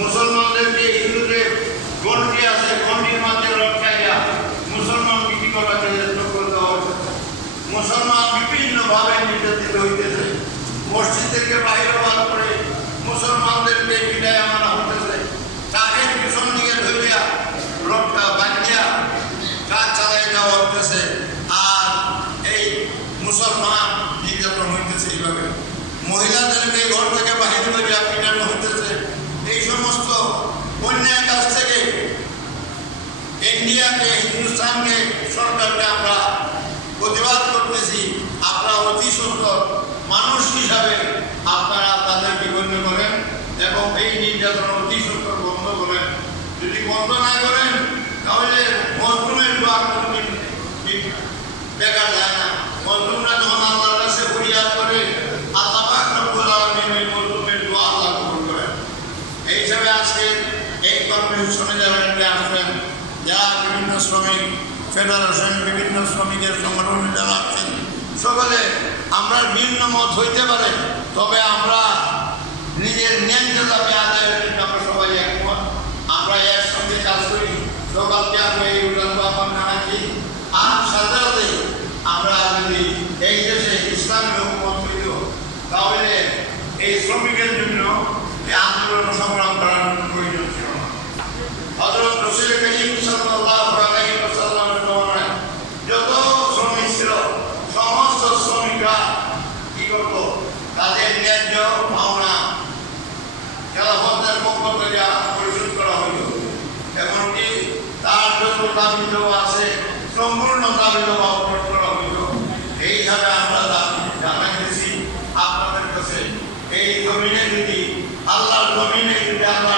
মুসলমানদেরকে হিন্দুদের গন্ডি আছে, গন্ডির মাঝে রক্ষাইয়া মুসলমান বিক্রি করা করে দেওয়া হয়েছে। মুসলমান বিভিন্নভাবে নির্যাতিত হইতেছে। মসজিদ থেকে বাইরে বার করে মুসলমানদেরকে বিদায় আনা হতেছে। কাকের পিছন দিকে ধরিয়া রক্ষা বাঁধিয়া কাজ চালাই দেওয়া হতেছে। আর এই মুসলমান নির্যাতন হইতেছে। এইভাবে মহিলাদেরকে ঘর থেকে বাহির করিয়া পিটানো হইতেছে। এই সমস্ত অন্যায়ের কাছ থেকে ইন্ডিয়াকে, হিন্দুস্তানকে, সরকারকে আমরা প্রতিবাদ করতেছি। আপনারা অতি সুন্দর মানুষ হিসাবে আপনারা তাদেরকে গণ্য করেন এবং এই নির্যাতন অতি সুন্দর বন্ধ করেন। যদি বন্ধ না করেন তাহলে মজলুমের দোয়া কোনোদিন দেখা যায় না। মজলুমরা যখন আল্লাহর কাছে ফরিয়াদ করে, আল্লাহ পাক রব্বুল আলামিন ওই মজলুমের দোয়া আল্লাহ কবুল করেন। এই হিসাবে আজকে এই কর্মসূচি যারা আসবেন, যারা বিভিন্ন শ্রমিক ফেডারেশন, বিভিন্ন শ্রমিকের সংগঠন যারা আছেন, সকলে আমরা ভিন্ন মত হইতে পারে, তবে আমরা নিজের ন্যায্য দাবি আদায়ের জন্য আমরা সবাই একমত। আমরা একসঙ্গে কাজ করি। সকালকে আমরা এই আহ্বান জানাচ্ছি। আর সাথে সাথে আমরা যদি এই দেশে ইসলামী হুকুমত হইত, তাহলে এই শ্রমিকের জন্য এই আন্দোলন সংগ্রাম করার প্রয়োজন ছিল না। হযরত রাসূল করিম সাল্লাল্লাহু আলাইহি ওয়াসাল্লামের জমানায় যত শ্রমিক ছিল, সমস্ত শ্রমিকরা কি করত? তাদের ন্যায্য পাওনা খেলাফতের পক্ষ থেকে পরিশোধ করা হইত। এমনকি তার যত দাবি দেওয়া আছে সম্পূর্ণ দাবি দেওয়া অর্পণ করা হইত। এই হিসাবে আমরা দাবি জানাইতেছি আপনাদের কাছে, এই জমিনে যদি আল্লাহর জমিনে যদি আমরা